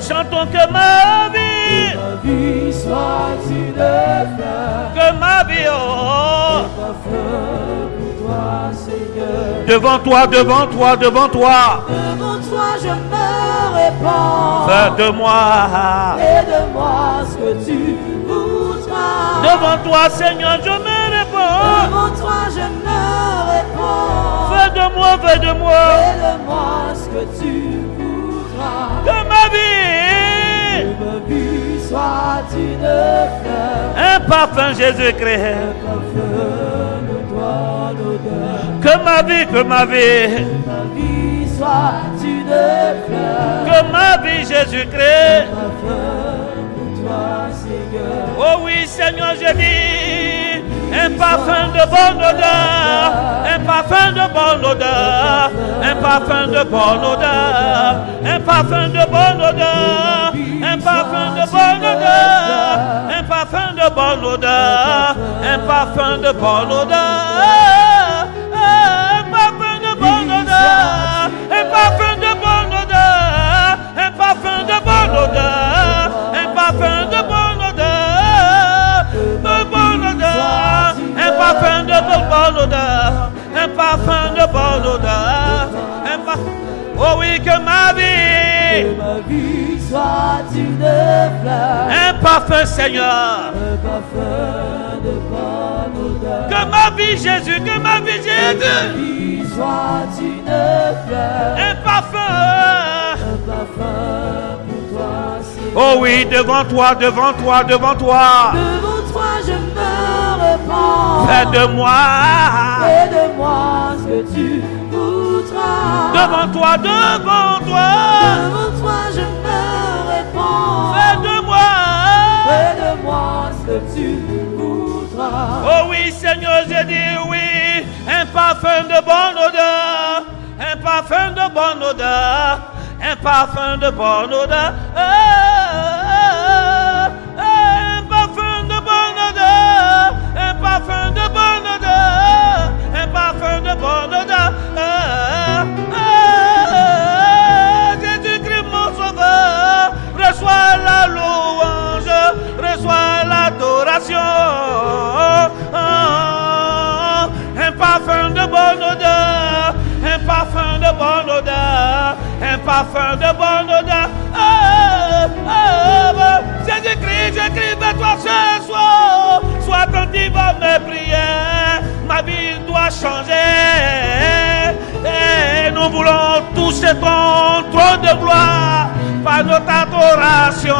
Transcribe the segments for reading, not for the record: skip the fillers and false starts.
Chantons que ma vie soit une fleur. Que ma vie, oh, Parfum pour toi, Seigneur. devant toi, devant toi, devant toi. Devant toi, je me répands. Fais de moi. Fais de moi ce que tu voudras. Devant toi, Seigneur, je me réponds. Devant toi, je me répands. Fais de moi, fais de moi. Fais de moi ce que tu voudras. Que ma vie, Que ma vie soit une fleur. un parfum Jésus-Christ. Un parfum de toi, l'odeur. Que ma vie, que ma vie, Que ma vie soit une fleur. que ma vie, Jésus-Christ. Un parfum pour toi, Seigneur. Oh oui, Seigneur, je dis, un parfum de bonne odeur, un parfum de bonne odeur, un parfum de bonne odeur, un parfum de bonne odeur, un parfum de bonne odeur, un parfum de bonne odeur, un parfum de bonne odeur, un parfum de bonne odeur, un parfum de bonne odeur, un parfum de bonne odeur, un parfum de bonne odeur, de bonne odeur, un parfum de bonne odeur, un parfum de bonne odeur, un parfum. Oh oui, que ma vie, Que ma vie soit une fleur. un parfum, Seigneur. Un parfum de bonne odeur. Que ma vie, Jésus, que ma vie, Que ma Jésus, vie soit une fleur. un parfum. Un parfum pour toi, Seigneur. Oh oui, devant toi, devant toi, devant toi. Devant toi, je me répands. Fais de moi. Fais de moi ce que tu voudras. Devant toi, devant toi. Devant toi, je me répands. Fais de moi. Fais de moi ce que tu voudras. Oh oui, Seigneur, je dis oui. Un parfum de bonne odeur. Un parfum de bonne odeur. Un parfum de bonne odeur. Un parfum de bonne odeur. Un parfum de bonne odeur. Un parfum de bonne odeur. Jésus-Christ, mon sauveur, reçois la louange, reçois l'adoration. Un parfum de bonne odeur, un parfum de bonne odeur, un parfum de bonne odeur. Jésus-Christ, j'écris vers toi ce soir. Sois attentif à mes prières. Ma vie doit changer. Et nous voulons toucher ton trône de gloire par notre adoration.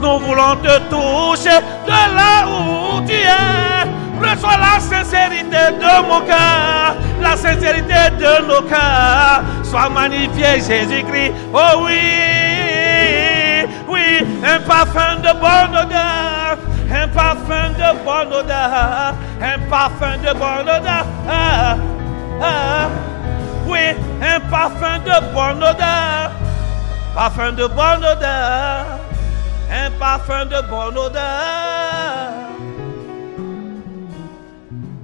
Nous voulons te toucher de là où tu es. Reçois la sincérité de mon cœur, la sincérité de nos cœurs. Sois magnifié, Jésus-Christ. Oh oui, oui, un parfum de bonne odeur, un parfum de bonne odeur, un parfum de bonne odeur. Oui, un parfum de bonne odeur, parfum de bonne odeur, un parfum de bonne odeur.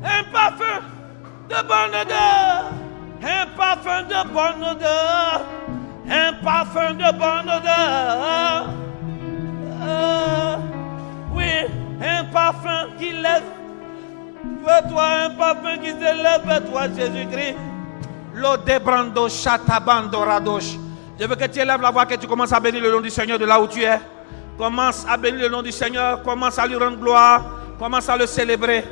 Un parfum de bonne odeur, un parfum de bonne odeur, un parfum de bonne odeur. Oui, un parfum qui lève vers toi, un parfum qui se lève vers toi, Jésus-Christ. L'eau débrando, chatabando, radoche. Je veux que tu élèves la voix, que tu commences à bénir le nom du Seigneur de là où tu es. Commence à bénir le nom du Seigneur, commence à lui rendre gloire, commence à le célébrer.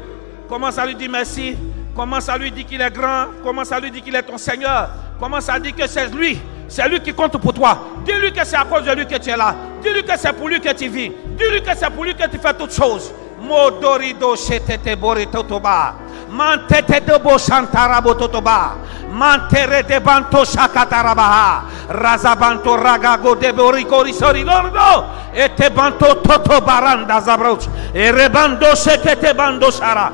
Commence à lui dire merci. Commence à lui dire qu'il est grand. Commence à lui dire qu'il est ton Seigneur. Commence à dire que c'est lui qui compte pour toi. Dis-lui que c'est à cause de lui que tu es là. Dis-lui que c'est pour lui que tu vis. Dis-lui que c'est pour lui que tu fais toutes choses. Modorido chetete boritotoba. Mantete de bo shantarabo totoba. Mantere de banto shakatarabaha. Razabanto ragago de boricori sorilordo. Et te banto toto baranda zabroch. Et rebando shekete bando shara.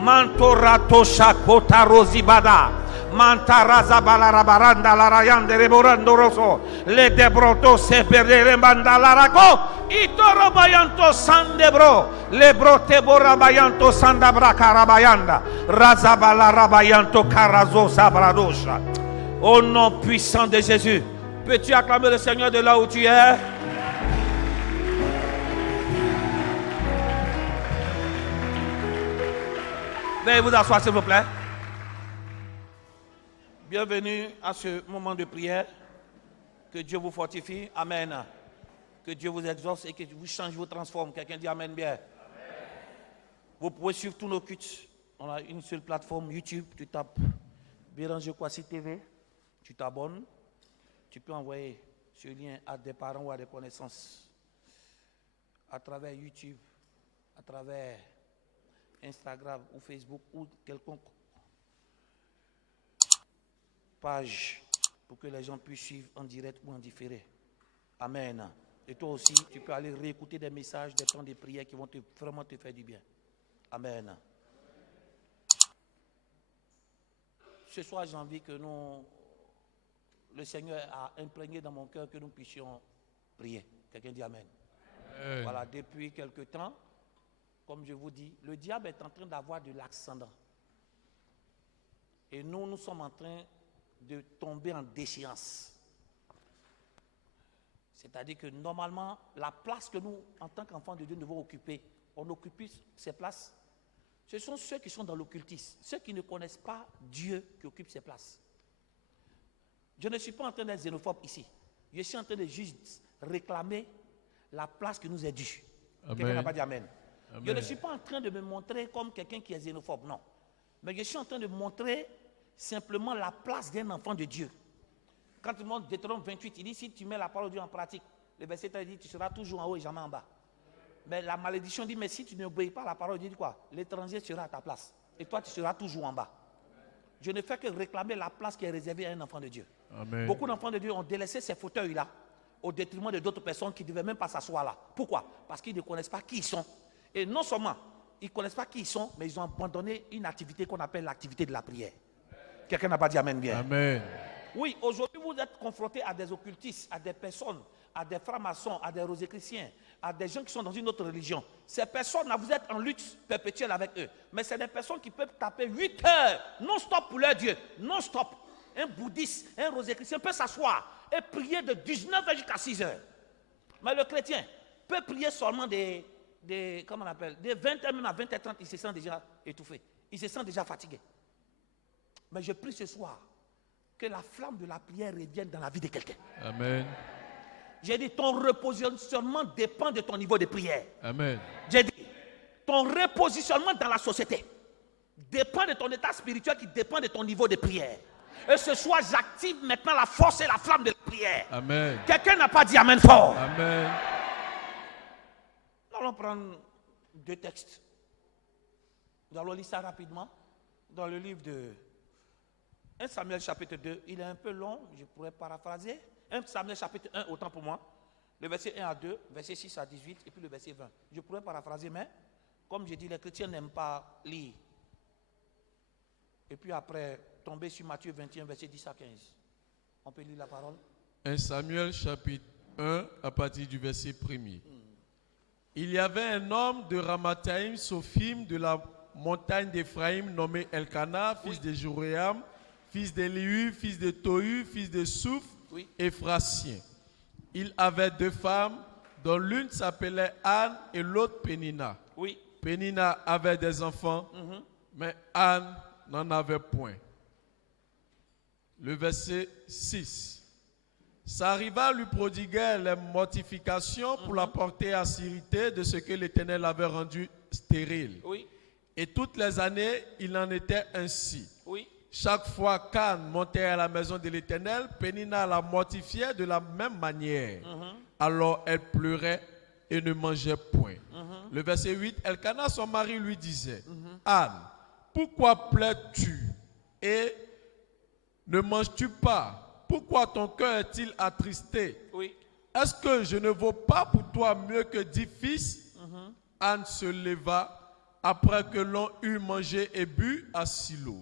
Mantorato shakota rozibada. Mantaraza balarabaranda larayande reborando roso. Le debroto se perdere banda laraco. Itoro bayanto sandebro. Le brote borabayanto sandabra karabayanda. Razabala rabayanto karazo sabradosha. Au nom puissant de Jésus. Peux-tu acclamer le Seigneur de là où tu es? Veuillez vous asseoir, s'il vous plaît. Bienvenue à ce moment de prière. Que Dieu vous fortifie. Amen. Que Dieu vous exauce et que vous change, vous transforme. Quelqu'un dit Amen bien. Amen. Vous pouvez suivre tous nos cultes. On a une seule plateforme YouTube. Tu tapes Béranger Kwasi TV. Tu t'abonnes. Tu peux envoyer ce lien à des parents ou à des connaissances. À travers YouTube, à travers Instagram ou Facebook ou quelconque page pour que les gens puissent suivre en direct ou en différé. Amen. Et toi aussi, tu peux aller réécouter des messages, des temps de prière qui vont vraiment te faire du bien. Amen. Ce soir, j'ai envie que le Seigneur a imprégné dans mon cœur que nous puissions prier. Quelqu'un dit Amen. Amen. Voilà, depuis quelque temps, comme je vous dis, le diable est en train d'avoir de l'ascendant. Et nous sommes en train de tomber en déchéance. C'est-à-dire que normalement, la place que nous, en tant qu'enfants de Dieu, devons occuper, on occupe ces places. Ce sont ceux qui sont dans l'occultisme, ceux qui ne connaissent pas Dieu qui occupent ces places. Je ne suis pas en train d'être xénophobe ici. Je suis en train de juste réclamer la place qui nous est due. Quelqu'un n'a pas dit Amen. Amen. Je ne suis pas en train de me montrer comme quelqu'un qui est xénophobe, non. Mais je suis en train de montrer simplement la place d'un enfant de Dieu. Quand tu montes Deutéronome 28, il dit si tu mets la parole de Dieu en pratique, le verset dit tu seras toujours en haut et jamais en bas. Mais la malédiction dit mais si tu n'obéis pas à la parole de Dieu, dit quoi? L'étranger sera à ta place et toi tu seras toujours en bas. Je ne fais que réclamer la place qui est réservée à un enfant de Dieu. Amen. Beaucoup d'enfants de Dieu ont délaissé ces fauteuils-là au détriment de d'autres personnes qui ne devaient même pas s'asseoir là. Pourquoi? Parce qu'ils ne connaissent pas qui ils sont. Et non seulement ils ne connaissent pas qui ils sont, mais ils ont abandonné une activité qu'on appelle l'activité de la prière. Quelqu'un n'a pas dit Amen bien. Amen. Oui, aujourd'hui vous êtes confrontés à des occultistes, à des personnes, à des francs-maçons, à des rosicruciens, à des gens qui sont dans une autre religion. Ces personnes-là, vous êtes en lutte perpétuelle avec eux. Mais c'est des personnes qui peuvent taper 8 heures non-stop pour leur Dieu. Non-stop. Un bouddhiste, un rosicrucien peut s'asseoir et prier de 19h jusqu'à 6h. Mais le chrétien peut prier seulement comment on appelle, des 20h même à 20h30, il se sent déjà étouffé. Il se sent déjà fatigué. Mais je prie ce soir que la flamme de la prière revienne dans la vie de quelqu'un. Amen. J'ai dit, ton repositionnement dépend de ton niveau de prière. Amen. J'ai dit, ton repositionnement dans la société dépend de ton état spirituel qui dépend de ton niveau de prière. Et ce soir, j'active maintenant la force et la flamme de la prière. Amen. Quelqu'un n'a pas dit Amen fort. Amen. Nous allons prendre 2 textes. Nous allons lire ça rapidement dans le livre de 1 Samuel chapitre 2, il est un peu long, je pourrais paraphraser. 1 Samuel chapitre 1, autant pour moi. Le verset 1 à 2, verset 6 à 18, et puis le verset 20. Je pourrais paraphraser, mais comme je dis, les chrétiens n'aiment pas lire. Et puis après, tomber sur Matthieu 21, verset 10 à 15. On peut lire la parole. 1 Samuel chapitre 1, à partir du verset 1er. Il y avait un homme de Ramathaïm, Sophim, de la montagne d'Éphraïm, nommé Elkana, fils de Joréam, fils d'Élihu, fils de Tohu, fils de Souf, Éphrasien. Il avait 2 femmes, dont l'une s'appelait Anne et l'autre Pénina. Oui. Pénina avait des enfants, mais Anne n'en avait point. Le verset 6. Ça arriva, lui prodiguait les mortifications pour la porter à sérité de ce que l'Éternel avait rendu stérile. Oui. Et toutes les années, il en était ainsi. Oui. Chaque fois qu'Anne montait à la maison de l'Éternel, Pénina la mortifiait de la même manière. Alors elle pleurait et ne mangeait point. Le verset 8, Elkana, son mari, lui disait, Anne, pourquoi pleures-tu et ne manges-tu pas? Pourquoi ton cœur est-il attristé? Oui. Est-ce que je ne vaux pas pour toi mieux que 10 fils? Anne se leva après que l'on eut mangé et bu à Silo.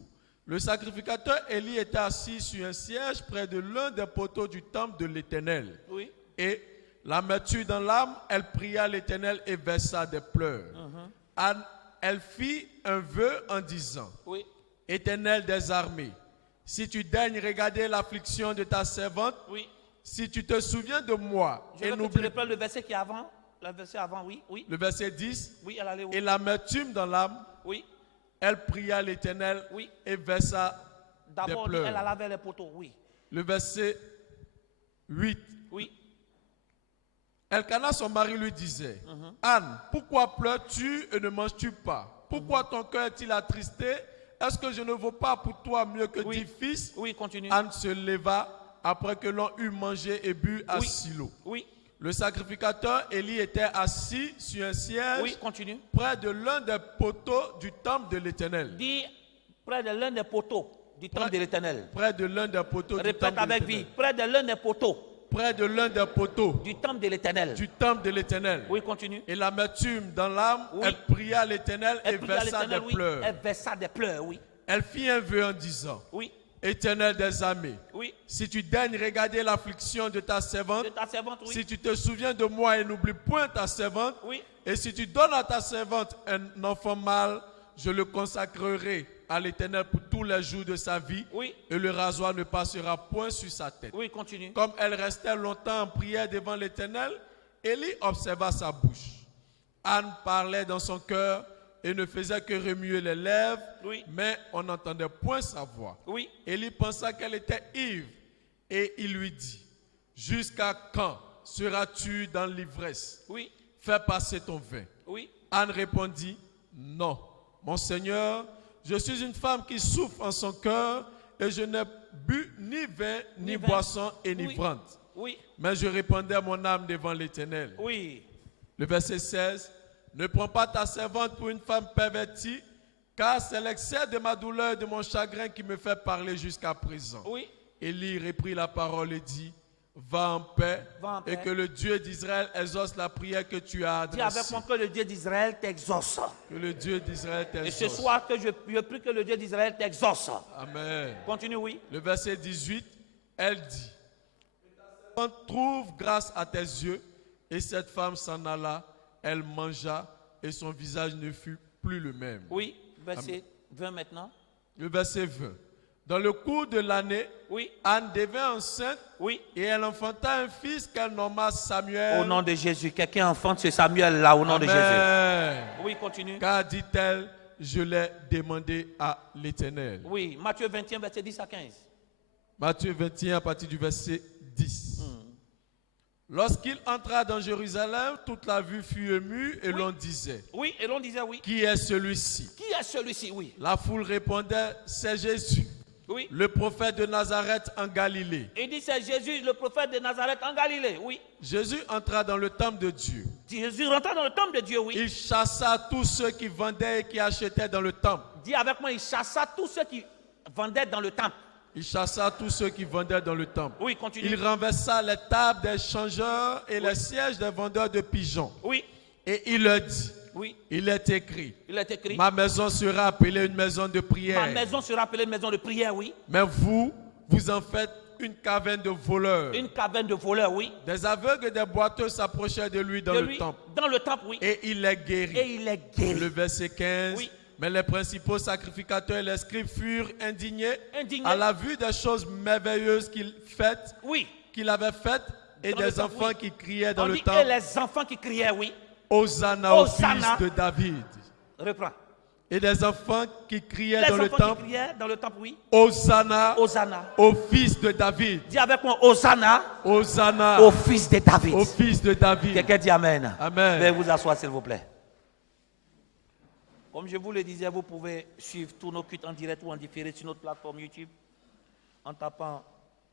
Le sacrificateur Élie était assis sur un siège près de l'un des poteaux du temple de l'Éternel. Oui. Et l'amertume dans l'âme, elle pria l'Éternel et versa des pleurs. Anne, elle fit un vœu en disant, oui. Éternel des armées, si tu daignes regarder l'affliction de ta servante, oui. si tu te souviens de moi Je et veux que tu n'oublie reprennes le verset qui est avant. Le verset avant, oui, oui. le verset 10, Oui, elle allait où? et l'amertume dans l'âme, Oui, elle pria l'Éternel oui. et versa des D'abord, pleurs. elle alla vers les poteaux, oui. Le verset 8. Oui. Elkanah, son mari, lui disait, Anne, pourquoi pleures-tu et ne manges-tu pas? Pourquoi ton cœur est-il attristé? Est-ce que je ne vaux pas pour toi mieux que Oui. 10 fils? Oui, continue. Anne se leva après que l'on eut mangé et bu à Oui. Silo. Oui, Le sacrificateur Élie était assis sur un siège oui, continue. près de l'un des poteaux du temple de l'Éternel. Dis près de l'un des poteaux du temple de l'Éternel. Près de l'un des poteaux du Répète temple de avec l'Éternel. vie. Près de l'un des poteaux Près de l'un des poteaux du temple de l'Éternel. du temple de l'Éternel. Oui, continue. Et l'amertume dans l'âme, Oui. elle pria l'Éternel et Elle pria versa des l'Éternel, oui. pleurs. Elle versa des pleurs, oui. Elle fit un vœu en disant, Oui, Éternel des armées, oui. si tu daignes regarder l'affliction de ta servante, De ta servante, oui. si tu te souviens de moi et n'oublie point ta servante, Oui, et si tu donnes à ta servante un enfant mâle, je le consacrerai à l'Éternel pour tous les jours de sa vie, oui, et le rasoir ne passera point sur sa tête. oui, continue. Comme elle restait longtemps en prière devant l'Éternel, Élie observa sa bouche. Anne parlait dans son cœur et ne faisait que remuer les lèvres, Oui. mais on n'entendait point sa voix. Oui, Élie pensa qu'elle était ivre et il lui dit, jusqu'à quand seras-tu dans l'ivresse? oui, Fais passer ton vin. oui, Anne répondit, non, mon Seigneur, je suis une femme qui souffre en son cœur et je n'ai bu ni vin, ni vin. boisson enivrante. oui, Mais je répandais mon âme devant l'Éternel. oui. Le verset 16, ne prends pas ta servante pour une femme pervertie, car c'est l'excès de ma douleur et de mon chagrin qui me fait parler jusqu'à présent. Oui, Élie reprit la parole et dit, va en paix, Va en et paix. que le Dieu d'Israël exauce la prière que tu as dis avec adressée. moi que le Dieu d'Israël t'exauce. Que le Dieu d'Israël Et ce t'exauce. soir, que je prie que le Dieu d'Israël t'exauce. Amen. Continue, oui. Le verset 18, elle dit, on trouve grâce à tes yeux, et cette femme s'en alla, elle mangea, et son visage ne fut plus le même. Oui, verset 20 maintenant. Le verset 20. Dans le cours de l'année, Oui, Anne devint enceinte, oui. et elle enfanta un fils qu'elle nomma Samuel. Au nom de Jésus. Quelqu'un enfante ce Samuel là, au nom de Jésus. Amen. Oui, continue. Car dit-elle, je l'ai demandé à l'Éternel. Oui, Matthieu 21, verset 10 à 15. Matthieu 21 à partir du verset 10. Lorsqu'il entra dans Jérusalem, toute la vue fut émue et l'on disait, Oui, et l'on disait oui. qui est celui-ci? Qui est celui-ci? Oui. La foule répondait, c'est Jésus, Oui. le prophète de Nazareth en Galilée. Il dit c'est Jésus, le prophète de Nazareth en Galilée. Oui. Jésus entra dans le temple de Dieu. Jésus rentra dans le temple de Dieu, oui. Il chassa tous ceux qui vendaient et qui achetaient dans le temple. Dis avec moi, il chassa tous ceux qui vendaient dans le temple. Il chassa tous ceux qui vendaient dans le temple. Oui, continue. Il renversa les tables des changeurs et les sièges des vendeurs de pigeons. Oui, Et il leur dit, oui. il est écrit, Il est écrit. ma maison sera appelée une maison de prière. Ma maison sera appelée maison de prière, oui. Mais vous, vous en faites une caverne de voleurs. Une caverne de voleurs, oui. Des aveugles et des boiteux s'approchaient de lui dans De le lui, temple. dans le temple, oui. Et il les guérit. Et il est guéri. Le verset 15. Oui. Mais les principaux sacrificateurs et les scribes furent indignés Indignés. à la vue des choses merveilleuses Oui. qu'il avait faites et Dans le des temple, enfants oui. qui criaient dans On le dit, et temple. les enfants qui criaient, oui. Hosanna au Hosanna. fils de David. Reprends. Et des enfants qui criaient Les dans le enfants qui temple. criaient dans le temple, oui. Hosanna Hosanna. au fils de David. Dis avec moi, Hosanna Hosanna au fils de David. au fils de David. Quelqu'un dit Amen. Amen. Veuillez vous asseoir, s'il vous plaît. Comme je vous le disais, vous pouvez suivre tous nos cultes en direct ou en différé sur notre plateforme YouTube en tapant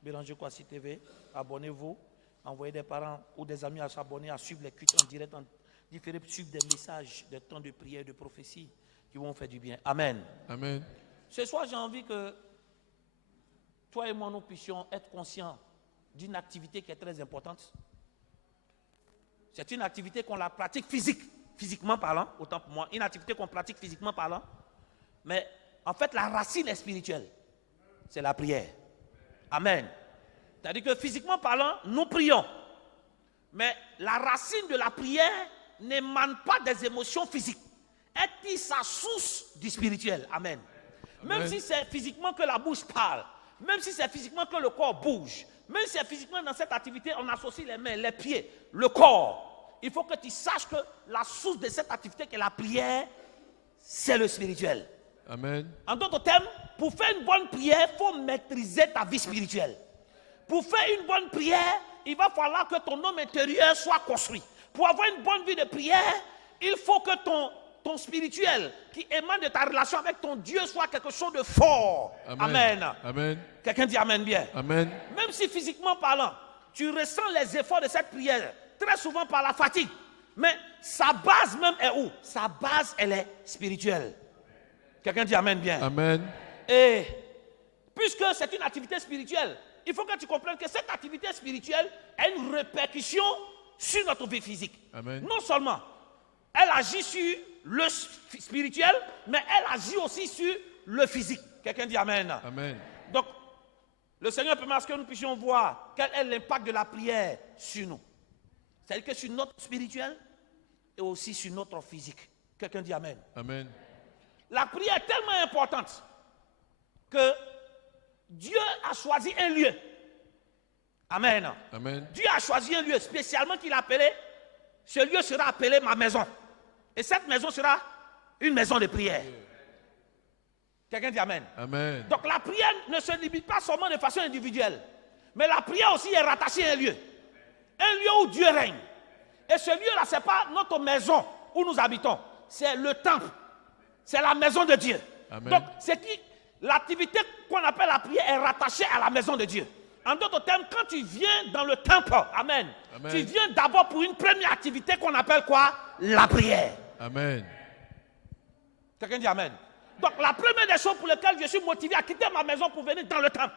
Béranger Kwasi TV. Abonnez-vous. Envoyez des parents ou des amis à s'abonner, à suivre les cultes en direct, en différé, suivre des messages, des temps de prière, de prophétie qui vont faire du bien. Amen. Amen. Ce soir, j'ai envie que toi et moi, nous puissions être conscients d'une activité qui est très importante. C'est une activité qu'on la pratique physiquement parlant, autant pour moi, une activité qu'on pratique physiquement parlant, mais en fait, la racine est spirituelle. C'est la prière. Amen. C'est-à-dire que physiquement parlant, nous prions, mais la racine de la prière n'émane pas des émotions physiques. Elle tire sa source du spirituel. Amen. Même Amen. si c'est physiquement que la bouche parle, même si c'est physiquement que le corps bouge, même si c'est physiquement dans cette activité, on associe les mains, les pieds, le corps. Il faut que tu saches que la source de cette activité qui est la prière, c'est le spirituel. Amen. En d'autres termes, pour faire une bonne prière, il faut maîtriser ta vie spirituelle. Pour faire une bonne prière, il va falloir que ton homme intérieur soit construit. Pour avoir une bonne vie de prière, il faut que ton spirituel qui émane de ta relation avec ton Dieu soit quelque chose de fort. Amen. Amen. Amen. Quelqu'un dit Amen bien. Amen. Même si physiquement parlant, tu ressens les efforts de cette prière, très souvent par la fatigue. Mais sa base même est où? Sa base, elle est spirituelle. Quelqu'un dit Amen bien. Amen. Et puisque c'est une activité spirituelle, il faut que tu comprennes que cette activité spirituelle a une répercussion sur notre vie physique. Amen. Non seulement elle agit sur le spirituel, mais elle agit aussi sur le physique. Quelqu'un dit Amen. Amen. Donc, le Seigneur permet à ce que nous puissions voir quel est l'impact de la prière sur nous. C'est-à-dire que sur notre spirituel et aussi sur notre physique. Quelqu'un dit Amen. Amen. La prière est tellement importante que Dieu a choisi un lieu. Amen. Amen. Dieu a choisi un lieu spécialement qu'il a appelé. Ce lieu sera appelé ma maison. Et cette maison sera une maison de prière. Quelqu'un dit Amen. Amen. Donc la prière ne se limite pas seulement de façon individuelle. Mais la prière aussi est rattachée à un lieu. Un lieu où Dieu règne. Et ce lieu-là, ce n'est pas notre maison où nous habitons. C'est le temple. C'est la maison de Dieu. Amen. Donc, l'activité qu'on appelle la prière est rattachée à la maison de Dieu. En d'autres termes, quand tu viens dans le temple, amen, Amen. tu viens d'abord pour une première activité qu'on appelle quoi? La prière. Amen. Quelqu'un dit Amen. Donc, la première des choses pour lesquelles je suis motivé à quitter ma maison pour venir dans le temple,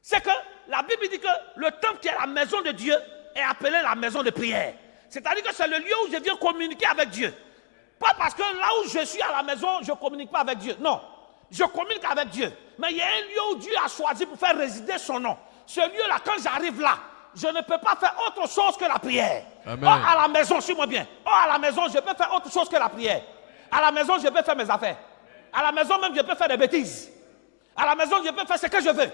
c'est que la Bible dit que le temple qui est la maison de Dieu est appelé la maison de prière. C'est-à-dire que c'est le lieu où je viens communiquer avec Dieu. Pas parce que là où je suis à la maison, je ne communique pas avec Dieu. Non, je communique avec Dieu. Mais il y a un lieu où Dieu a choisi pour faire résider son nom. Ce lieu-là, quand j'arrive là, je ne peux pas faire autre chose que la prière. Amen. Oh, à la maison, suis-moi bien. Oh, à la maison, je peux faire autre chose que la prière. À la maison, je peux faire mes affaires. À la maison même, je peux faire des bêtises. À la maison, je peux faire ce que je veux.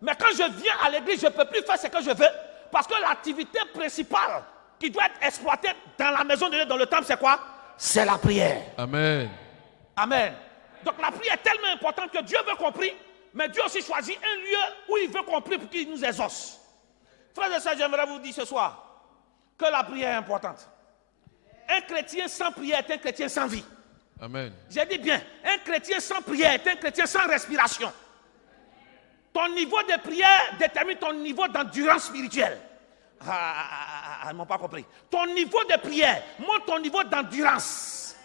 Mais quand je viens à l'église, je ne peux plus faire ce que je veux. Parce que l'activité principale qui doit être exploitée dans la maison de Dieu, dans le temple, c'est quoi? C'est la prière. Amen. Amen. Donc la prière est tellement importante que Dieu veut qu'on prie, mais Dieu aussi choisit un lieu où il veut qu'on prie pour qu'il nous exauce. Frères et sœurs, j'aimerais vous dire ce soir que la prière est importante. Un chrétien sans prière est un chrétien sans vie. Amen. J'ai dit bien, un chrétien sans prière est un chrétien sans respiration. Ton niveau de prière détermine ton niveau d'endurance spirituelle. Ils n'ont pas compris. Ton niveau de prière montre ton niveau d'endurance.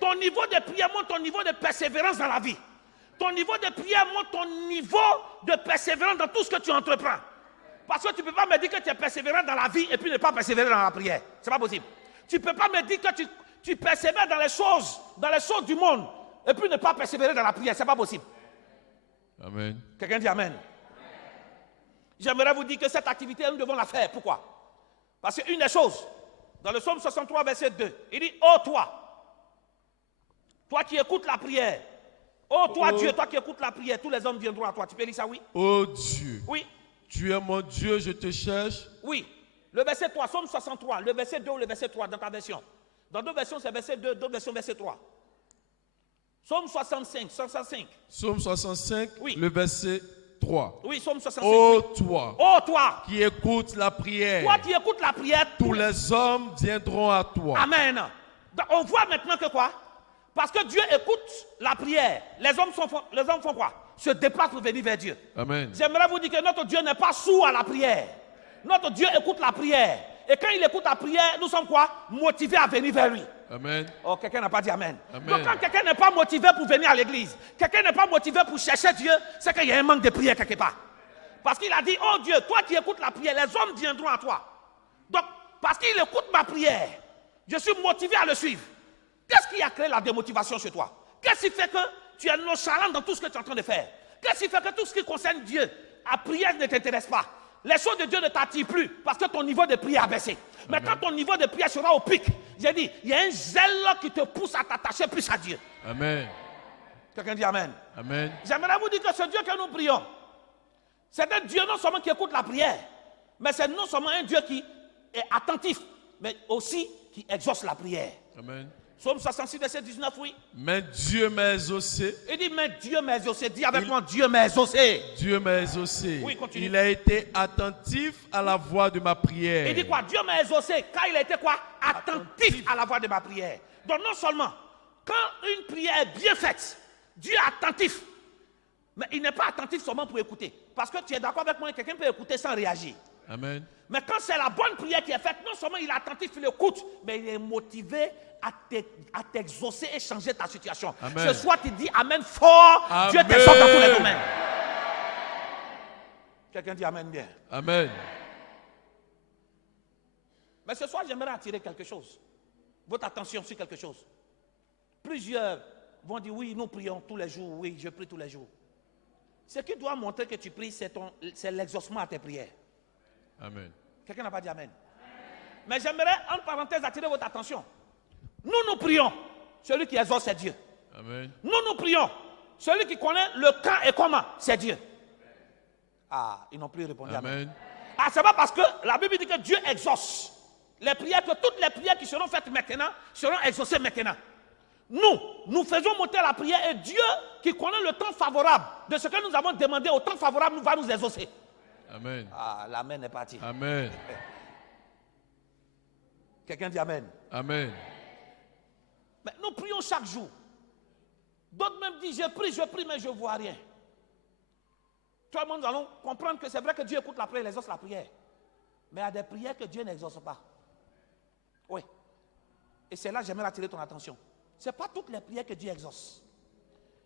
Ton niveau de prière montre ton niveau de persévérance dans la vie. Ton niveau de prière montre ton niveau de persévérance dans tout ce que tu entreprends. Parce que tu ne peux pas me dire que tu es persévérant dans la vie et puis ne pas persévérer dans la prière. Ce n'est pas possible. Tu ne peux pas me dire que tu persévères dans les choses du monde et puis ne pas persévérer dans la prière. Ce n'est pas possible. Amen. Quelqu'un dit Amen. J'aimerais vous dire que cette activité, nous devons la faire. Pourquoi? Parce qu'une des choses, dans le psaume 63, verset 2, il dit, oh toi qui écoutes la prière, oh toi Dieu, toi qui écoutes la prière, tous les hommes viendront à toi. Tu peux lire ça, oui? Oh Dieu. Oui. Tu es mon Dieu, je te cherche. Oui. Le verset 3, psaume 63, le verset 2 ou le verset 3 dans ta version. Dans deux versions, c'est verset 2, d'autres versions, verset 3. Psaume 65. Psaume 65, oui. Le verset 3. Oui, psaume 65. Oh oui. toi, oh toi qui écoutes la prière, toi qui écoutes la prière, tous les hommes viendront à toi. Amen. Donc, on voit maintenant que quoi? Parce que Dieu écoute la prière. Les hommes font quoi? Se déplacent pour venir vers Dieu. Amen. J'aimerais vous dire que notre Dieu n'est pas sourd à la prière. Notre Dieu écoute la prière. Et quand il écoute la prière, nous sommes quoi? Motivés à venir vers lui. Amen. Oh, quelqu'un n'a pas dit Amen. Amen. Donc quand quelqu'un n'est pas motivé pour venir à l'église, quelqu'un n'est pas motivé pour chercher Dieu, c'est qu'il y a un manque de prière quelque part. Parce qu'il a dit, oh Dieu, toi qui écoutes la prière, les hommes viendront à toi. Donc, parce qu'il écoute ma prière, je suis motivé à le suivre. Qu'est-ce qui a créé la démotivation chez toi? Qu'est-ce qui fait que tu es nonchalant dans tout ce que tu es en train de faire? Qu'est-ce qui fait que tout ce qui concerne Dieu, la prière ne t'intéresse pas? Les choses de Dieu ne t'attirent plus parce que ton niveau de prière a baissé. Mais quand ton niveau de prière sera au pic, j'ai dit, il y a un zèle qui te pousse à t'attacher plus à Dieu. Amen. Quelqu'un dit Amen. Amen. J'aimerais vous dire que ce Dieu que nous prions, C'est un Dieu non seulement qui écoute la prière, mais c'est non seulement un Dieu qui est attentif, mais aussi qui exauce la prière. Amen. Psaume 66, verset 19, oui. Mais Dieu m'a exaucé. Il dit, mais Dieu m'a exaucé. Dis avec moi, Dieu m'a exaucé. Dieu m'a exaucé. Oui, continue. Il a été attentif à la voix de ma prière. Il dit quoi? Dieu m'a exaucé. Car il a été quoi? Attentif à la voix de ma prière. Donc non seulement, quand une prière est bien faite, Dieu est attentif. Mais il n'est pas attentif seulement pour écouter. Parce que tu es d'accord avec moi, quelqu'un peut écouter sans réagir. Amen. Mais quand c'est la bonne prière qui est faite, non seulement il est attentif, il écoute, mais il est motivé à t'exaucer et changer ta situation. Amen. Ce soir, tu dis Amen fort, Amen. Dieu t'exauce dans tous les domaines. Quelqu'un dit Amen bien. Amen. Mais ce soir, j'aimerais attirer quelque chose. Votre attention sur quelque chose. Plusieurs vont dire oui, nous prions tous les jours, oui, je prie tous les jours. Ce qui doit montrer que tu pries, c'est l'exaucement à tes prières. Amen. Quelqu'un n'a pas dit Amen. Mais j'aimerais, en parenthèse, attirer votre attention. Nous prions. Celui qui exauce, c'est Dieu. Amen. Nous prions. Celui qui connaît le quand et comment, c'est Dieu. Ah, ils n'ont plus répondu. Amen. Ah, c'est pas parce que la Bible dit que Dieu exauce. Les prières, que toutes les prières qui seront faites maintenant, seront exaucées maintenant. Nous faisons monter la prière et Dieu, qui connaît le temps favorable de ce que nous avons demandé au temps favorable, nous va nous exaucer. Amen. Ah, l'amen est parti. Amen. Quelqu'un dit Amen. Amen. Mais nous prions chaque jour. D'autres même disent, je prie, mais je ne vois rien. Tout le monde, nous allons comprendre que c'est vrai que Dieu écoute la prière, il exauce la prière. Mais il y a des prières que Dieu n'exauce pas. Oui. Et c'est là que j'aimerais attirer ton attention. Ce n'est pas toutes les prières que Dieu exauce.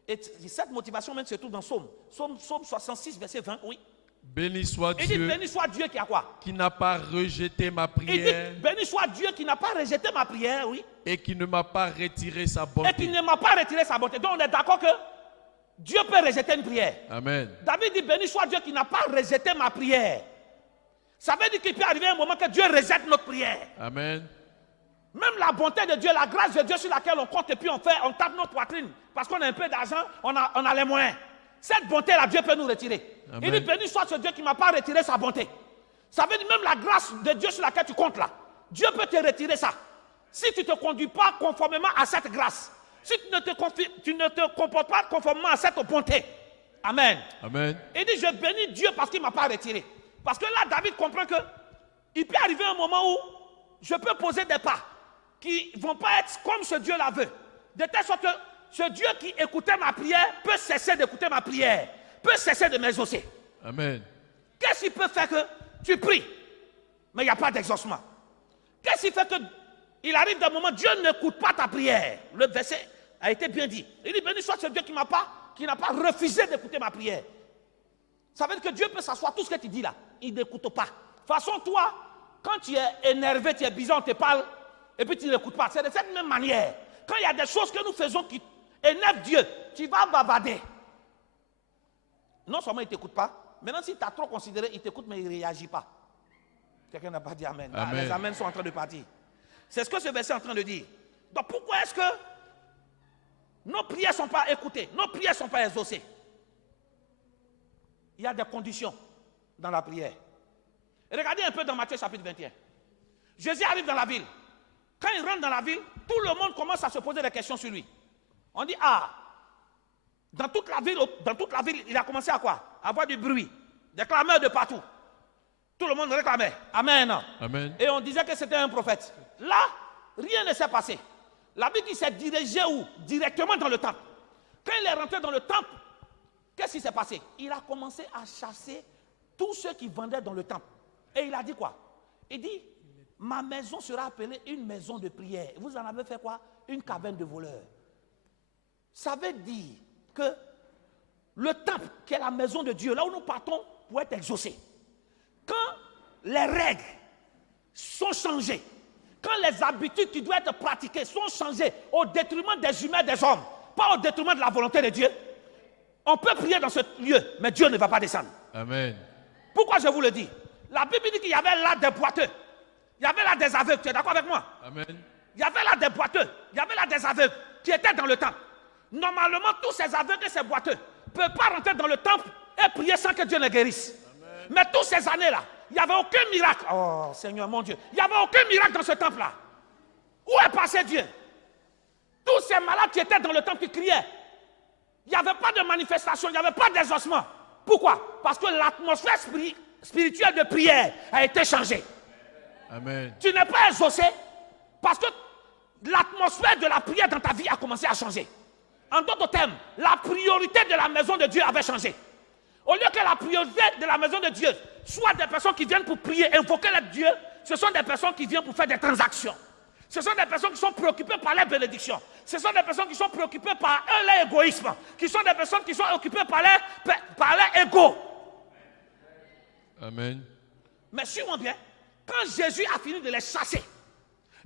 Et cette motivation même se trouve dans Psaume 66, verset 20, oui. Béni soit Il dit, Dieu béni soit Dieu qui a quoi? qui n'a pas rejeté ma Il prière dit, béni soit Dieu qui n'a pas rejeté ma prière, oui. et qui ne m'a pas retiré sa Et qui bonté. ne m'a pas retiré sa bonté. Donc on est d'accord que Dieu peut rejeter une prière. Amen. David dit, béni soit Dieu qui n'a pas rejeté ma prière. Ça veut dire qu'il peut arriver un moment que Dieu rejette notre prière. Amen. Même la bonté de Dieu, la grâce de Dieu sur laquelle on compte et puis on tape notre poitrine parce qu'on a un peu d'argent, on a les moyens. Cette bonté-là, Dieu peut nous retirer. Amen. Il dit, béni soit ce Dieu qui ne m'a pas retiré sa bonté. Ça veut dire même la grâce de Dieu sur laquelle tu comptes là. Dieu peut te retirer ça. Si tu ne te conduis pas conformément à cette grâce, si tu ne te comportes pas conformément à cette bonté. Amen. Amen. Il dit, je bénis Dieu parce qu'il ne m'a pas retiré. Parce que là, David comprend que il peut arriver un moment où je peux poser des pas qui ne vont pas être comme ce Dieu la veut. De telle sorte que ce Dieu qui écoutait ma prière peut cesser d'écouter ma prière, peut cesser de m'exaucer. Amen. Qu'est-ce qui peut faire que tu pries, mais il n'y a pas d'exaucement? Qu'est-ce qui fait qu'il arrive d'un moment, Dieu n'écoute pas ta prière? Le verset a été bien dit. Il dit, béni soit ce Dieu qui n'a pas refusé d'écouter ma prière. Ça veut dire que Dieu peut s'asseoir, tout ce que tu dis là, il n'écoute pas. De toute façon, toi, quand tu es énervé, tu es bizarre, on te parle, et puis tu n'écoutes pas. C'est de cette même manière. Quand il y a des choses que nous faisons qui énervent Dieu, tu vas bavarder. Non seulement il ne t'écoute pas, maintenant si tu as trop considéré, il t'écoute, mais il ne réagit pas. Quelqu'un n'a pas dit Amen. Amen. Ah, les Amen sont en train de partir. C'est ce que ce verset est en train de dire. Donc pourquoi est-ce que nos prières ne sont pas écoutées, nos prières ne sont pas exaucées? Il y a des conditions dans la prière. Et regardez un peu dans Matthieu chapitre 21. Jésus arrive dans la ville. Quand il rentre dans la ville, tout le monde commence à se poser des questions sur lui. On dit, dans toute la ville, il a commencé à quoi? À avoir du bruit, des clameurs de partout. Tout le monde réclamait. Amen. Amen. Et on disait que c'était un prophète. Là, rien ne s'est passé. La Bible dit qu'il s'est dirigé où? Directement dans le temple. Quand il est rentré dans le temple, qu'est-ce qui s'est passé? Il a commencé à chasser tous ceux qui vendaient dans le temple. Et il a dit quoi? Il dit, ma maison sera appelée une maison de prière. Vous en avez fait quoi? Une caverne de voleurs. Ça veut dire que le temple, qui est la maison de Dieu, là où nous partons pour être exaucés, quand les règles sont changées, quand les habitudes qui doivent être pratiquées sont changées au détriment des humains, des hommes, pas au détriment de la volonté de Dieu, on peut prier dans ce lieu, mais Dieu ne va pas descendre. Amen. Pourquoi je vous le dis? La Bible dit qu'il y avait là des boiteux, il y avait là des aveugles, tu es d'accord avec moi? Amen. Il y avait là des boiteux, il y avait là des aveugles qui étaient dans le temple. Normalement, tous ces aveugles et ces boiteux ne peuvent pas rentrer dans le temple et prier sans que Dieu ne guérisse. Amen. Mais toutes ces années-là, il n'y avait aucun miracle. Oh Seigneur mon Dieu, il n'y avait aucun miracle dans ce temple-là. Où est passé Dieu? Tous ces malades qui étaient dans le temple qui criaient, il n'y avait pas de manifestation, il n'y avait pas d'exaucement. Pourquoi? Parce que l'atmosphère spirituelle de prière a été changée. Amen. Tu n'es pas exaucé parce que l'atmosphère de la prière dans ta vie a commencé à changer. En d'autres termes, la priorité de la maison de Dieu avait changé. Au lieu que la priorité de la maison de Dieu soit des personnes qui viennent pour prier, invoquer le Dieu, ce sont des personnes qui viennent pour faire des transactions. Ce sont des personnes qui sont préoccupées par les bénédictions. Ce sont des personnes qui sont préoccupées par leur égoïsme. Qui sont des personnes qui sont occupées par leur ego. Amen. Mais suis-moi bien, quand Jésus a fini de les chasser,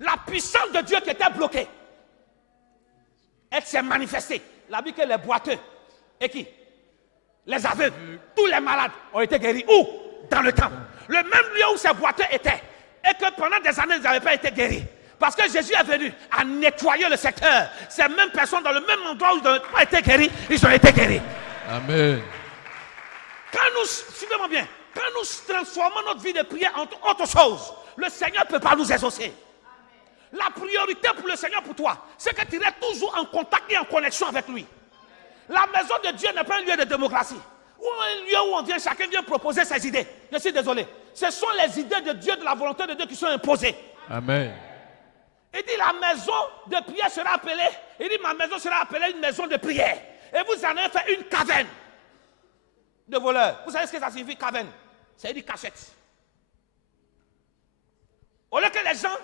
la puissance de Dieu qui était bloquée, elle s'est manifestée. La Bible que les boiteux et qui? Les aveugles, tous les malades ont été guéris. Où? Dans le temple. Le même lieu où ces boiteux étaient. Et que pendant des années, ils n'avaient pas été guéris. Parce que Jésus est venu à nettoyer le secteur. Ces mêmes personnes dans le même endroit où ils n'ont pas été guéris, ils ont été guéris. Amen. Quand nous, suivez-moi bien, quand nous transformons notre vie de prière en autre chose, le Seigneur ne peut pas nous exaucer. La priorité pour le Seigneur, pour toi, c'est que tu restes toujours en contact et en connexion avec lui. La maison de Dieu n'est pas un lieu de démocratie. Ou un lieu où on vient, chacun vient proposer ses idées. Je suis désolé. Ce sont les idées de Dieu, de la volonté de Dieu qui sont imposées. Amen. Il dit la maison de prière sera appelée. Il dit ma maison sera appelée une maison de prière. Et vous en avez fait une caverne de voleurs. Vous savez ce que ça signifie caverne? C'est une cachette. Au lieu que les gens,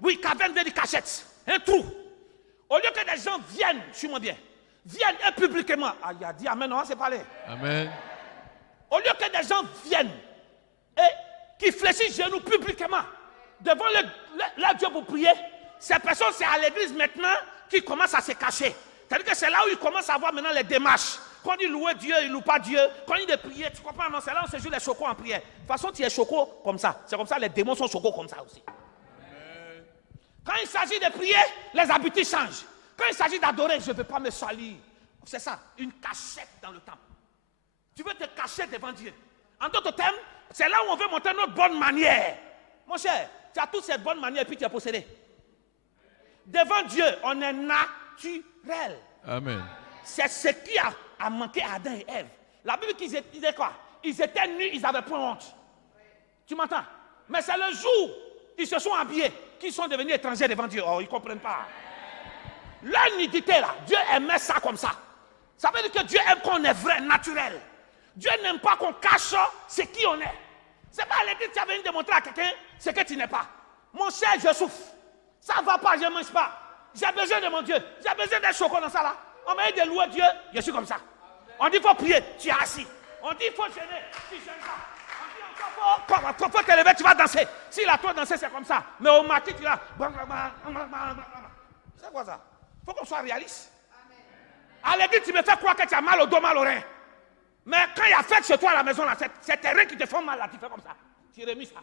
oui, caverne veut dire cachette, un trou. Au lieu que les gens viennent, suis-moi bien, viennent et publiquement. Ah, il a dit amen, on s'est parlé. Amen. Au lieu que des gens viennent et qui fléchissent genoux publiquement devant leur Dieu pour prier, ces personnes, c'est à l'église maintenant qu'ils commencent à se cacher. C'est-à-dire que c'est là où ils commencent à voir maintenant les démarches. Quand ils louent Dieu, ils ne louent pas Dieu. Quand ils de prier, tu comprends? Non, c'est là où on se joue les chocos en prière. De toute façon, tu es choco comme ça. C'est comme ça, les démons sont chocos comme ça aussi. Amen. Quand il s'agit de prier, les habitudes changent. Quand il s'agit d'adorer, je ne veux pas me salir. C'est ça, une cachette dans le temple. Tu veux te cacher devant Dieu. En d'autres termes, c'est là où on veut montrer notre bonne manière. Mon cher, tu as toutes ces bonnes manières et puis tu es possédé. Devant Dieu, on est naturel. Amen. C'est ce qui a manqué à Adam et Ève. La Bible disait quoi? Ils étaient nus, ils n'avaient point honte. Tu m'entends? Mais c'est le jour où ils se sont habillés qu'ils sont devenus étrangers devant Dieu. Oh, ils ne comprennent pas. Leur nudité là, Dieu aimait ça comme ça. Ça veut dire que Dieu aime qu'on est vrai, naturel. Dieu n'aime pas qu'on cache ce qui on est. C'est pas à l'église que tu as venu démontrer à quelqu'un ce que tu n'es pas. Mon cher, je souffre. Ça ne va pas, je ne mange pas. J'ai besoin de mon Dieu. J'ai besoin d'un chocolat dans ça là. On m'a dit de louer Dieu, je suis comme ça. On dit qu'il faut prier, tu es assis. On dit qu'il faut jeûner, tu jeûnes pas. On dit qu'il faut te lever, tu vas danser. Si la toi danser, c'est comme ça. Mais au matin, tu vas. C'est quoi ça? Il faut qu'on soit réaliste. À l'église, tu me fais croire que tu as mal au dos, mal au rein. Mais quand il y a fête chez toi à la maison, là, c'est tes reins qui te font mal, là, tu fais comme ça. Tu remis ça.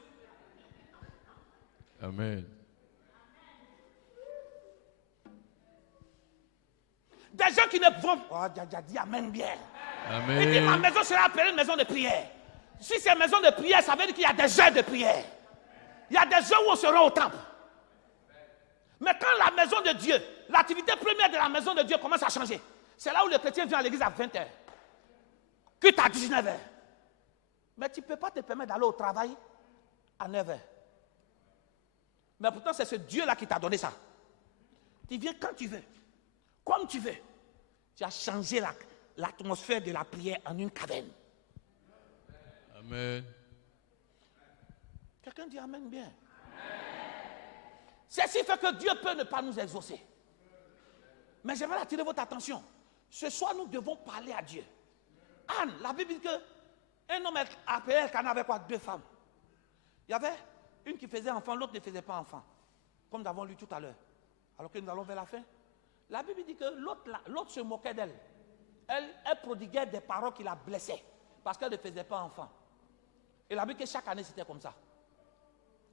Amen. Des gens qui ne vont pas. Oh, Dja dit amen bien. Amen. Il dit ma maison sera appelée une maison de prière. Si c'est une maison de prière, ça veut dire qu'il y a des heures de prière. Il y a des heures où on se rend au temple. Mais quand la maison de Dieu, l'activité première de la maison de Dieu commence à changer, c'est là où le chrétien vient à l'église à 20h. Quitte à 19h. Mais tu ne peux pas te permettre d'aller au travail à 9h. Mais pourtant, c'est ce Dieu-là qui t'a donné ça. Tu viens quand tu veux, comme tu veux. Tu as changé l'atmosphère de la prière en une caverne. Amen. Quelqu'un dit amen bien. Ceci fait que Dieu peut ne pas nous exaucer. Mais j'aimerais attirer votre attention. Ce soir, nous devons parler à Dieu. Anne, la Bible dit qu'un homme appelé Elkana avait quoi? 2 femmes. Il y avait une qui faisait enfant, l'autre ne faisait pas enfant. Comme nous avons lu tout à l'heure. Alors que nous allons vers la fin. La Bible dit que l'autre se moquait d'elle. Elle prodiguait des paroles qui la blessaient. Parce qu'elle ne faisait pas enfant. Et la Bible dit que chaque année c'était comme ça.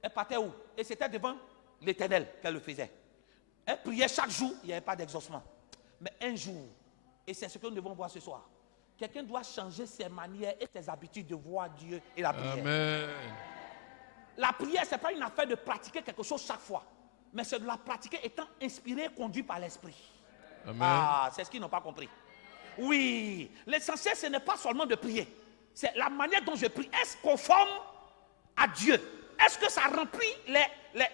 Elle partait où? Et c'était devant l'Éternel qu'elle le faisait. Elle priait chaque jour, il n'y avait pas d'exaucement. Mais un jour, et c'est ce que nous devons voir ce soir, quelqu'un doit changer ses manières et ses habitudes de voir Dieu et la prière. Amen. La prière, ce n'est pas une affaire de pratiquer quelque chose chaque fois, mais c'est de la pratiquer étant inspiré, conduit par l'esprit. Amen. Ah, c'est ce qu'ils n'ont pas compris. Oui, l'essentiel, ce n'est pas seulement de prier. C'est la manière dont je prie. Est-ce conforme à Dieu? Est-ce que ça remplit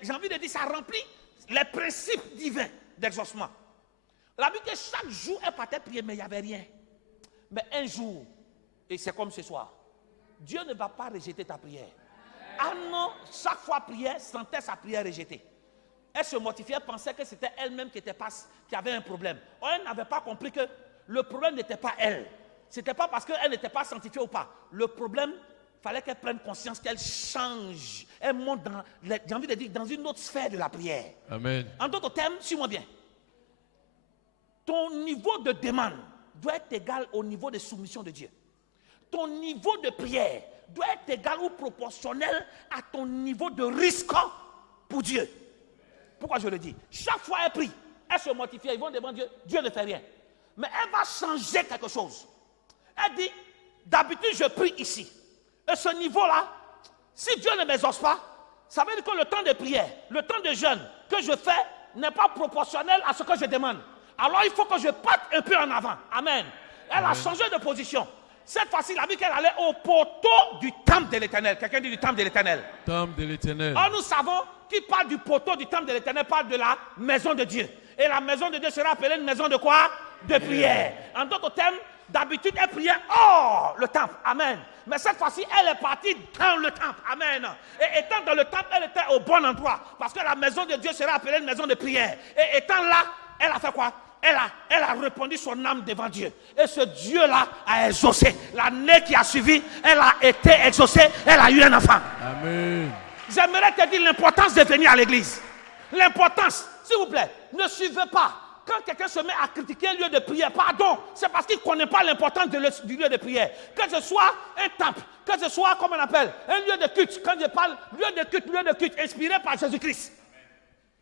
j'ai envie de dire, ça remplit les principes divins d'exaucement? La Bible dit que chaque jour, elle partait prier, mais il n'y avait rien. Mais un jour, et c'est comme ce soir, Dieu ne va pas rejeter ta prière. Ah non, chaque fois prière, sentait sa prière rejetée. Elle se mortifiait, pensait que c'était elle-même qui avait un problème. Or, elle n'avait pas compris que le problème n'était pas elle. Ce n'était pas parce qu'elle n'était pas sanctifiée ou pas. Le problème, il fallait qu'elle prenne conscience, qu'elle change. Elle monte dans, j'ai envie de dire, dans une autre sphère de la prière. Amen. En d'autres termes, suis-moi bien. Ton niveau de demande doit être égal au niveau de soumission de Dieu. Ton niveau de prière doit être égal ou proportionnel à ton niveau de risque pour Dieu. Pourquoi je le dis? Chaque fois elle prie, elle se mortifie, ils vont demander Dieu, Dieu ne fait rien. Mais elle va changer quelque chose. Elle dit, d'habitude je prie ici. Et ce niveau-là, si Dieu ne m'exauce pas, ça veut dire que le temps de prière, le temps de jeûne que je fais n'est pas proportionnel à ce que je demande. Alors il faut que je parte un peu en avant. Amen. Elle a changé de position. Cette fois-ci, la vie qu'elle allait au poteau du temple de l'Éternel. Quelqu'un dit du temple de l'Éternel. Temple de l'Éternel. Or nous savons qui parle du poteau du temple de l'Éternel parle de la maison de Dieu. Et la maison de Dieu sera appelée une maison de quoi? De prière. En d'autres termes, d'habitude, elle priait hors le temple. Amen. Mais cette fois-ci, elle est partie dans le temple. Amen. Et étant dans le temple, elle était au bon endroit. Parce que la maison de Dieu sera appelée une maison de prière. Et étant là, elle a fait quoi? Elle a répondu son âme devant Dieu. Et ce Dieu-là a exaucé. L'année qui a suivi, elle a été exaucée. Elle a eu un enfant. Amen. J'aimerais te dire l'importance de venir à l'église. L'importance, s'il vous plaît, ne suivez pas. Quand quelqu'un se met à critiquer un lieu de prière, pardon, c'est parce qu'il ne connaît pas l'importance du lieu de prière. Que ce soit un temple, que ce soit, comme on appelle, un lieu de culte. Quand je parle lieu de culte inspiré par Jésus-Christ.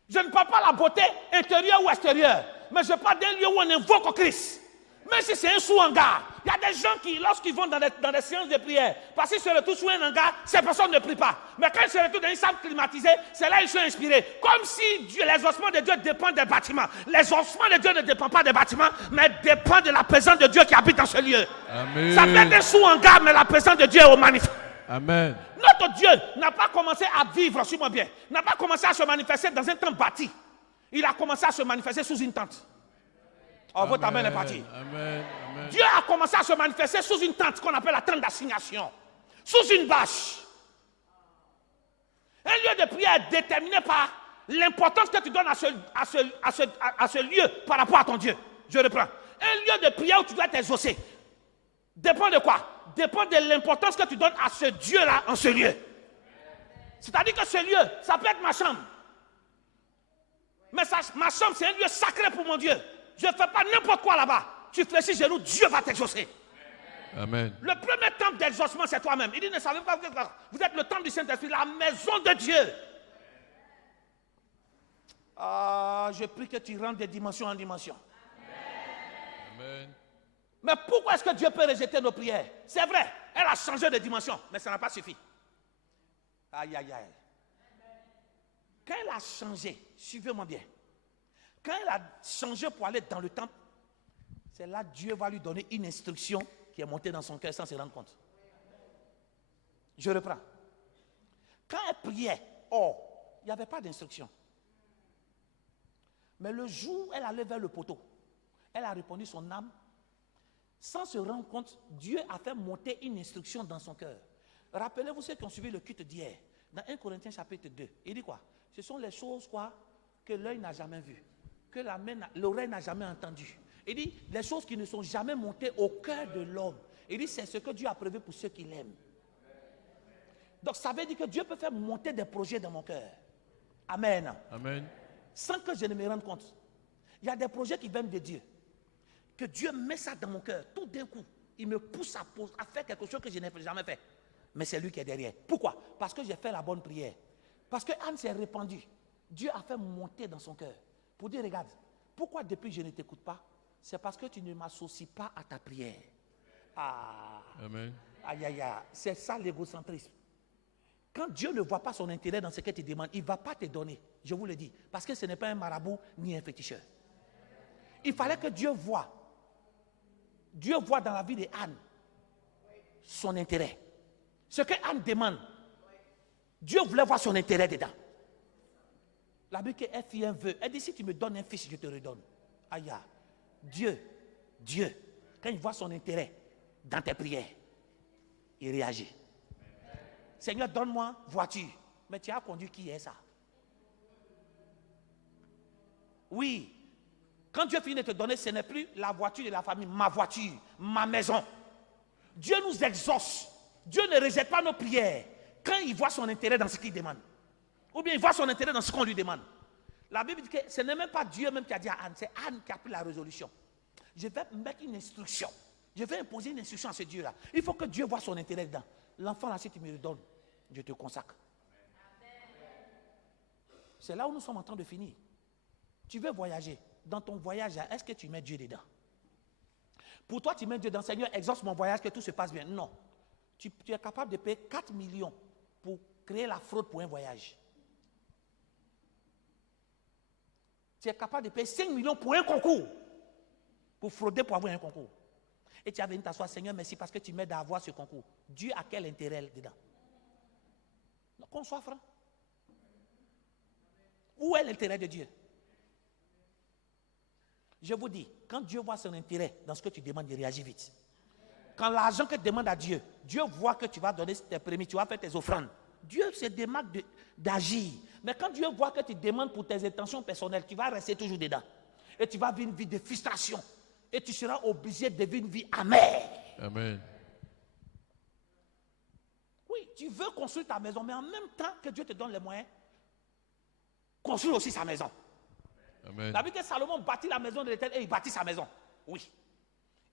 Je ne parle pas de la beauté intérieure ou extérieure, mais je parle d'un lieu où on invoque Christ. Même si c'est un sous-hangar, il y a des gens qui, lorsqu'ils vont dans des séances de prière, parce qu'ils se retrouvent sous un hangar, ces personnes ne prient pas. Mais quand ils se retrouvent dans une salle climatisée, c'est là qu'ils sont inspirés. Comme si l'exaucement de Dieu dépend des bâtiments. L'exaucement de Dieu ne dépend pas des bâtiments, mais dépend de la présence de Dieu qui habite dans ce lieu. Amen. Ça peut être un sous-hangar, mais la présence de Dieu est au manifeste. Amen. Notre Dieu n'a pas commencé à vivre, suis-moi bien, n'a pas commencé à se manifester dans un temple bâti. Il a commencé à se manifester sous une tente. Oh, votre amen est parti. Amen. Amen. Dieu a commencé à se manifester sous une tente qu'on appelle la tente d'assignation. Sous une bâche. Un lieu de prière est déterminé par l'importance que tu donnes à ce lieu par rapport à ton Dieu. Je reprends. Un lieu de prière où tu dois être exaucé. Dépend de quoi? Dépend de l'importance que tu donnes à ce Dieu-là en ce lieu. C'est-à-dire que ce lieu, ça peut être ma chambre. Mais ma chambre, c'est un lieu sacré pour mon Dieu. Je ne fais pas n'importe quoi là-bas. Tu fléchis genoux, Dieu va t'exaucer. Amen. Le premier temple d'exaucement, c'est toi-même. Il dit, ne savez pas, vous êtes le temple du Saint-Esprit, la maison de Dieu. Ah, je prie que tu rentres de dimension en dimension. Amen. Mais pourquoi est-ce que Dieu peut rejeter nos prières? C'est vrai, elle a changé de dimension, mais ça n'a pas suffi. Aïe, aïe, aïe. Quand elle a changé, suivez-moi bien. Quand elle a changé pour aller dans le temple, c'est là que Dieu va lui donner une instruction qui est montée dans son cœur sans se rendre compte. Je reprends. Quand elle priait, il n'y avait pas d'instruction. Mais le jour où elle allait vers le poteau, elle a répondu son âme. Sans se rendre compte, Dieu a fait monter une instruction dans son cœur. Rappelez-vous ceux qui ont suivi le culte d'hier. Dans 1 Corinthiens chapitre 2, il dit quoi? Ce sont les choses quoi que l'œil n'a jamais vues, que l'oreille n'a jamais entendues. Il dit les choses qui ne sont jamais montées au cœur de l'homme. Il dit c'est ce que Dieu a prévu pour ceux qui l'aiment. Donc ça veut dire que Dieu peut faire monter des projets dans mon cœur. Amen. Amen. Sans que je ne me rende compte. Il y a des projets qui viennent de Dieu. Que Dieu met ça dans mon cœur. Tout d'un coup, il me pousse à faire quelque chose que je n'ai jamais fait. Mais c'est lui qui est derrière. Pourquoi? Parce que j'ai fait la bonne prière. Parce que Anne s'est répandue. Dieu a fait monter dans son cœur. Pour dire, regarde, pourquoi depuis je ne t'écoute pas? C'est parce que tu ne m'associes pas à ta prière. Ah, Amen. aïe, aïe, aïe. C'est ça l'égocentrisme. Quand Dieu ne voit pas son intérêt dans ce que tu demandes, il ne va pas te donner. Je vous le dis. Parce que ce n'est pas un marabout ni un féticheur. Il fallait que Dieu voie. Dieu voit dans la vie d'Anne son intérêt. Ce que Anne demande, Dieu voulait voir son intérêt dedans. La Bible elle fit un vœu. Elle dit, si tu me donnes un fils, je te redonne. Aïe, Dieu, quand il voit son intérêt dans tes prières, il réagit. Seigneur, donne-moi voiture. Mais tu as conduit qui est ça? Oui. Quand Dieu finit de te donner, ce n'est plus la voiture de la famille, ma voiture, ma maison. Dieu nous exauce. Dieu ne rejette pas nos prières quand il voit son intérêt dans ce qu'il demande. Ou bien il voit son intérêt dans ce qu'on lui demande. La Bible dit que ce n'est même pas Dieu même qui a dit à Anne, c'est Anne qui a pris la résolution. Je vais mettre une instruction. Je vais imposer une instruction à ce Dieu-là. Il faut que Dieu voit son intérêt dedans. L'enfant là, si tu me le donnes, je te consacre. C'est là où nous sommes en train de finir. Tu veux voyager. Dans ton voyage, est-ce que tu mets Dieu dedans? Pour toi, tu mets Dieu dans Seigneur, exauce mon voyage, que tout se passe bien. Non. Tu es capable de payer 4 millions pour créer la fraude pour un voyage. Tu es capable de payer 5 millions pour un concours. Pour frauder pour avoir un concours. Et tu as venu t'asseoir, Seigneur, merci parce que tu m'aides à avoir ce concours. Dieu a quel intérêt dedans? Qu'on soit franc. Où est l'intérêt de Dieu? Je vous dis, quand Dieu voit son intérêt dans ce que tu demandes, il réagit vite. Quand l'argent que tu demandes à Dieu, Dieu voit que tu vas donner tes prémices, tu vas faire tes offrandes. Dieu se démarque d'agir. Mais quand Dieu voit que tu demandes pour tes intentions personnelles, tu vas rester toujours dedans. Et tu vas vivre une vie de frustration. Et tu seras obligé de vivre une vie amère. Amen. Oui, tu veux construire ta maison, mais en même temps que Dieu te donne les moyens, construire aussi sa maison. Amen. La Bible dit que Salomon bâtit la maison de l'Éternel et il bâtit sa maison. Oui.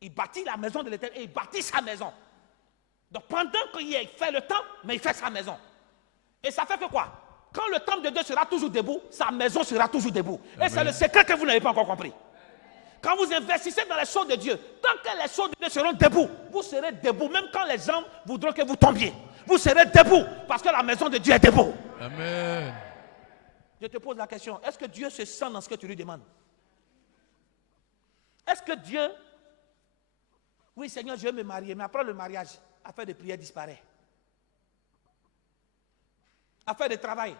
Il bâtit la maison de l'Éternel et il bâtit sa maison. Donc pendant qu'il fait le temple, mais il fait sa maison. Et ça fait que quoi? Quand le temple de Dieu sera toujours debout, sa maison sera toujours debout. Amen. Et c'est le secret que vous n'avez pas encore compris. Quand vous investissez dans les choses de Dieu, tant que les choses de Dieu seront debout, vous serez debout. Même quand les gens voudront que vous tombiez, vous serez debout parce que la maison de Dieu est debout. Amen. Je te pose la question, est-ce que Dieu se sent dans ce que tu lui demandes? Est-ce que Dieu... Oui, Seigneur, je veux me marier, mais après le mariage, affaire de prière disparaît. Affaire de travail.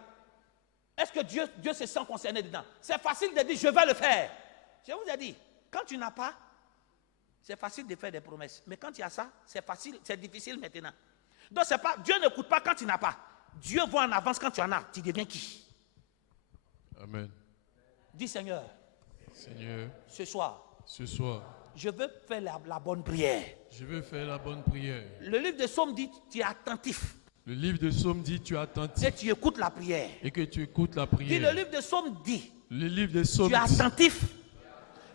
Est-ce que Dieu se sent concerné dedans? C'est facile de dire, je vais le faire. Je vous ai dit, quand tu n'as pas, c'est facile de faire des promesses. Mais quand tu as ça, c'est facile, c'est difficile maintenant. Donc, c'est pas, Dieu n'écoute pas quand tu n'as pas. Dieu voit en avance quand tu en as. Tu deviens qui? Amen. Dis Seigneur, ce soir, je veux faire la bonne prière. Je veux faire la bonne prière. Le livre de Psaume dit, tu es attentif. Le livre de Psaume dit, tu es attentif. Et tu écoutes la prière. Et que tu écoutes la prière. Dis, le livre de Psaume dit, le livre de Psaume tu es attentif.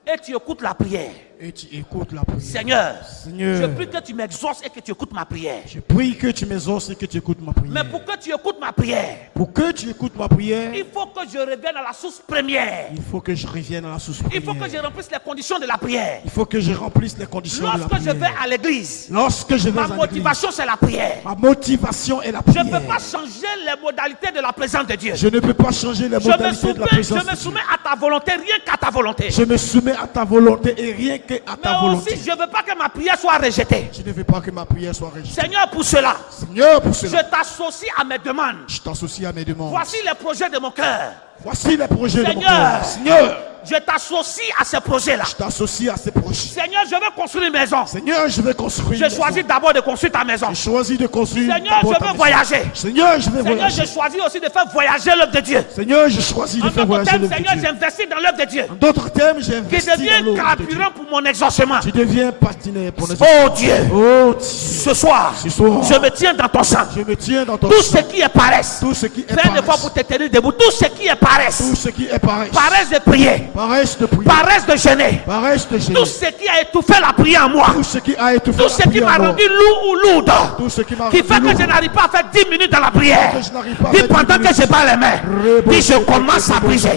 Et tu écoutes la prière. Et tu écoutes la prière. Seigneur, Seigneur, je prie que tu m'exauces et que tu écoutes ma prière. je prie que tu m'exauces et que tu écoutes ma prière. Mais pour que tu écoutes ma prière, Pour que tu écoutes ma prière, il faut que je revienne à la source première. il faut que je revienne à la source Il faut que je remplisse les conditions de la prière. Il faut que je remplisse les conditions de la Lorsque je prière. vais à l'église, Lorsque je vais ma à l'église, motivation c'est la prière. ma motivation est la Je prière. ne peux pas changer les modalités de la présence de Dieu. Je ne peux pas changer les modalités de la présence Je me de Dieu. soumets à ta volonté, rien qu'à ta volonté. Je me soumets à ta volonté et rien que à Mais ta volonté. aussi, je ne veux pas que ma prière soit rejetée. Je ne veux pas que ma prière soit rejetée. Seigneur, pour cela, Seigneur, pour je cela, t'associe à mes demandes. je t'associe à mes demandes. Voici les projets de mon cœur. Voici les projets de mon Seigneur, cœur. Seigneur, je t'associe à ces projets-là. je t'associe à ces projets. Seigneur, je veux construire une maison. Seigneur, je vais construire. Je une choisis maison. d'abord de construire ta maison. J'ai choisi de construire. Seigneur, d'abord je ta veux maison. voyager. Seigneur, je vais Seigneur, voyager. je choisis aussi de faire voyager l'œuvre de Dieu. Seigneur, je choisis de En faire d'autres voyager termes, l'œuvre de Seigneur, Dieu. j'investis dans l'œuvre de Dieu. En d'autres termes, j'ai Qui investi dans devient l'œuvre de Dieu. carburant pour mon exaucement. Tu deviens partenaire pour nos Oh Dieu, Oh Dieu, ce soir, ce soir, je me tiens dans ton sang. je me tiens dans ton Tout sang. ce qui est paresse, Tout ce qui est fais un effort paresse. pour te tenir debout. Tout ce qui est paresse, Tout ce qui est paresse. paresse de prier, Paresse de prier. paresse de jeûner, Paresse de jeûner. tout ce qui a étouffé la prière en moi, Tout ce qui a étouffé tout la ce qui prière m'a en moi. rendu lourd ou lourde, Tout ce qui m'a qui rendu fait que lourd. je n'arrive pas à faire 10 minutes dans la prière. Que je n'arrive pas à Dis faire 10 pendant que minutes. je bats les mains, dis je commence à briser.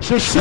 Je sais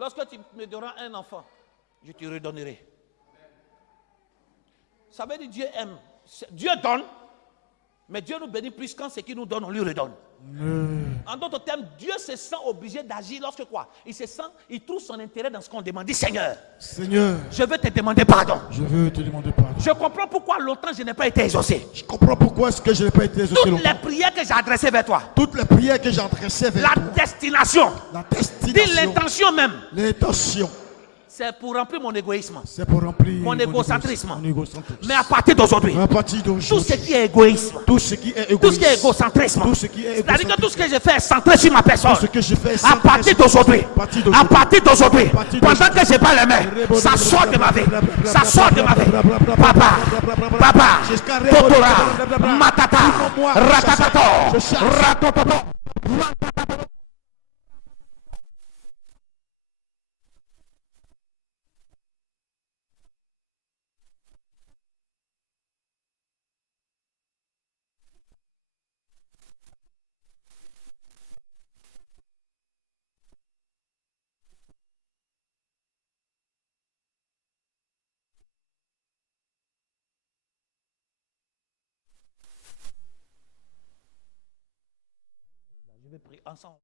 Lorsque tu me donneras un enfant, je te redonnerai. Ça veut dire Dieu aime. Dieu donne, mais Dieu nous bénit plus quand ce qu'il nous donne, on lui redonne. En d'autres termes, Dieu se sent obligé d'agir lorsque quoi? Il trouve son intérêt dans ce qu'on demande. Dis Seigneur, je veux te demander pardon. Je veux te demander pardon. Je comprends pourquoi longtemps je n'ai pas été exaucé. Je comprends pourquoi est-ce que je n'ai pas été exaucé Toutes longtemps. les prières que j'ai adressées vers toi. Toutes les prières que j'ai adressées vers La toi. destination. La Dis destination. l'intention même. L'intention. C'est pour remplir mon égoïsme. C'est pour remplir Mon égocentrisme. Mon égocentrisme. Mais à partir d'aujourd'hui, À partir tout ce d'aujourd'hui, qui est égoïsme, tout ce qui est tout ce qui est égoïsme, égocentrisme, tout ce qui est c'est-à-dire que tout ce égocentrisme, que je fais est centré sur ma personne. tout ce que je fais est À centré partir sur- d'aujourd'hui, à à partir d'aujourd'hui, partir pendant d'aujourd'hui, que je bats les mains, ça sort de ma vie. Ça sort de ma vie. Papa, Totora, Matata, Ratatato, Ratototo. Je vais prier ensemble.